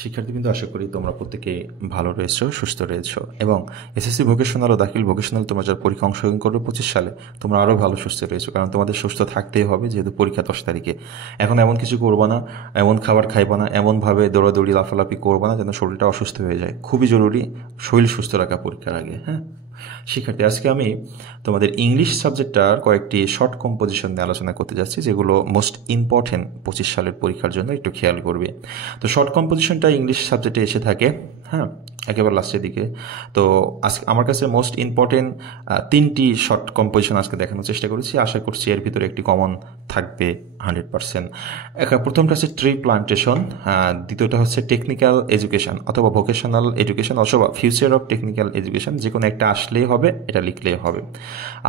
শিক্ষার্থীবৃন্দ, আশা করি তোমরা প্রত্যেকে ভালো রয়েছো, সুস্থ রয়েছো এবং এসএসসি ভোকেশনাল ও দাখিল ভোকেশনাল তোমরা যারা পরীক্ষা অংশগ্রহণ করবে 25 সালে, তোমরা আরও ভালো সুস্থ রয়েছো, কারণ তোমাদের সুস্থ থাকতেই হবে, যেহেতু পরীক্ষা 10 তারিখে। এখন এমন কিছু করবা না, এমন খাবার খাইবা না, এমনভাবে দৌড়াদৌড়ি লাফালাফি করবা না যেন শরীরটা অসুস্থ হয়ে যায়। খুবই জরুরি শরীর সুস্থ রাখা পরীক্ষার আগে। হ্যাঁ শিক্ষার্থী, আজকে আমি তোমাদের ইংলিশ সাবজেক্টটার কয়েকটি শর্ট কম্পোজিশন নিয়ে আলোচনা করতে যাচ্ছি, যেগুলো মোস্ট ইম্পর্টেন্ট 25 সালের পরীক্ষার জন্য, একটু খেয়াল করবে। তো শর্ট কম্পোজিশনটা ইংলিশ সাবজেক্টে এসে থাকে, হ্যাঁ, একেবারে লাস্টের দিকে। তো আজকে আমার কাছে মোস্ট ইম্পর্টেন্ট 3টি শর্ট কম্পোজিশন আজকে দেখানোর চেষ্টা করেছি। আশা করছি এর ভিতরে একটি কমন থাকবে 100%। প্রথমটা হচ্ছে ট্রি প্লান্টেশন, দ্বিতীয়টা হচ্ছে টেকনিক্যাল এডুকেশন অথবা ভোকেশনাল এডুকেশন অথবা ফিউচার অফ টেকনিক্যাল এডুকেশন, যে কোনো একটা আসলেই হবে, এটা লিখলেই হবে।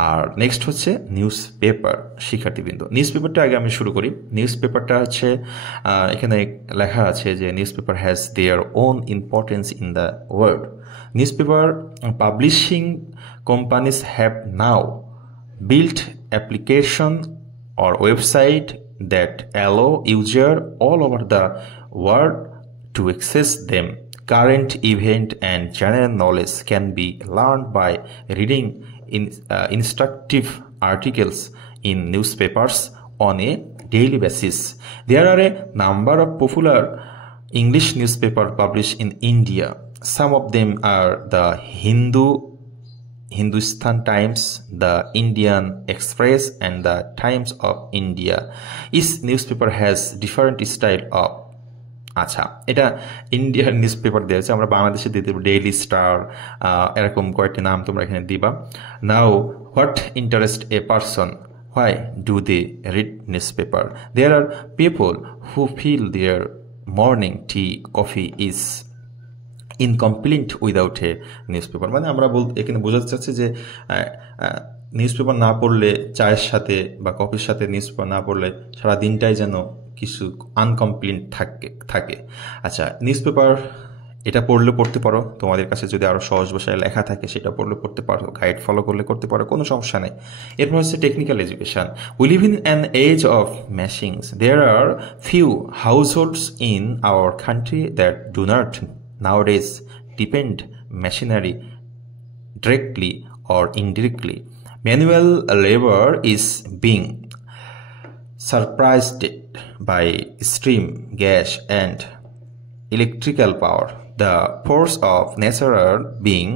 আর নেক্সট হচ্ছে নিউজ পেপার। শিক্ষার্থীবৃন্দ, নিউজ পেপারটা আগে আমি শুরু করি। নিউজ পেপারটা হচ্ছে, এখানে লেখা আছে যে news paper has their own importance in the world. Newspaper publishing companies have now built application or website that allow user all over the world to access them. Current event and general knowledge can be learned by reading instructive articles in newspapers on a daily basis. There are a number of popular English newspapers published in India. Some of them are the Hindustan Times, the Indian Express, and the Times of India. Each newspaper has different style of, আচ্ছা, এটা ইন্ডিয়ার news paper দিয়েছে, আমরা বাংলাদেশে দিয়ে দেবো daily star, এরকম কয়েকটি নাম তোমরা এখানে দিবা। নাও, what interest a person? Why do they read newspaper? There are people who feel their morning tea, coffee is incomplete without a newspaper. মানে আমরা এখানে বোঝাতে চাচ্ছি যে নিউজ পেপার না পড়লে, চায়ের সাথে বা কফির সাথে নিউজ পেপার না পড়লে সারা দিনটাই যেন কিছু আনকমপ্লিট থাকে। আচ্ছা, নিউজ পেপার এটা পড়তে পারো, তোমাদের কাছে যদি আরও সহজ ভাষায় লেখা থাকে সেটা পড়তে পারো, গাইড ফলো করতে পারো, কোনো সমস্যা নেই। এরপর হচ্ছে technical education. We live in an age of machines. There are few households in our country that do not nowadays depend machinery directly or indirectly. Manual labor is being surpassed by steam, gas, and electrical power. The force of nature are being,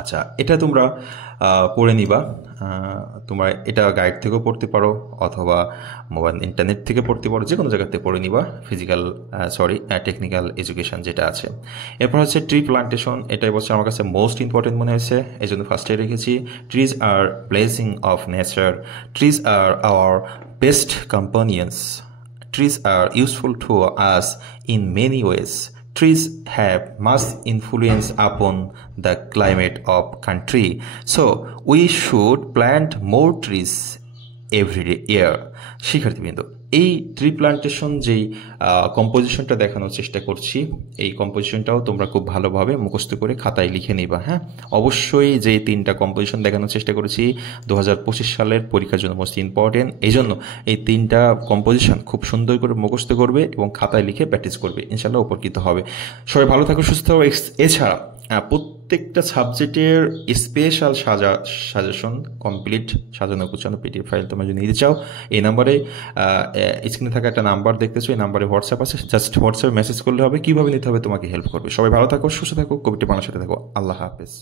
আচ্ছা, এটা তোমরা পড়ে নিবা। তোমরা এটা guide থেকেও পড়তে পারো অথবা মোবাইল ইন্টারনেট থেকে পড়তে পারো, যে কোনো জায়গাতে পড়ে নিবা টেকনিক্যাল এডুকেশন যেটা আছে। এরপর হচ্ছে ট্রি প্লান্টেশন। এটাই বলছে আমার কাছে মোস্ট ইম্পর্টেন্ট মনে হয়েছে, এই জন্য ফার্স্টে রেখেছি। Trees are blessing of nature, trees are our best companions, trees are useful to us in many ways. Trees have much influence upon the climate of country, so we should plant more trees every year. শিক্ষার্থীবৃন্দ, এই tree plantation যেই কম্পোজিশনটা দেখানোর চেষ্টা করছি, এই কম্পোজিশনটাও তোমরা খুব ভালোভাবে মুখস্থ করে খাতায় লিখে নিবা। হ্যাঁ, অবশ্যই যে 3টা কম্পোজিশন দেখানোর চেষ্টা করেছি 2025 সালের পরীক্ষার জন্য মোস্ট ইম্পর্টেন্ট, এই জন্য এই 3টা কম্পোজিশন খুব সুন্দর করে মুখস্থ করবে এবং খাতায় লিখে প্র্যাকটিস করবে, ইনশাল্লাহ উপকৃত হবে। সবাই ভালো থাকো, সুস্থ থাকো। এছাড়া প্রত্যেকটা সাবজেক্টের স্পেশাল সাজেশন, কমপ্লিট সাজানো গুছানো পিডিএফ ফাইল তোমরা যদি নিতে চাও, এই নাম্বারে স্ক্রিনে থাকা একটা নাম্বার দেখতেছো, এই নাম্বারে হোয়াটসঅ্যাপ আছে, জাস্ট হোয়াটসঅ্যাপে মেসেজ করলে হবে, কীভাবে নিতে হবে তোমাকে হেল্প করবে। সবাই ভালো থাকো, সুস্থ থাকো, কবিটি বানার সাথে থাকো। আল্লাহ হাফেজ।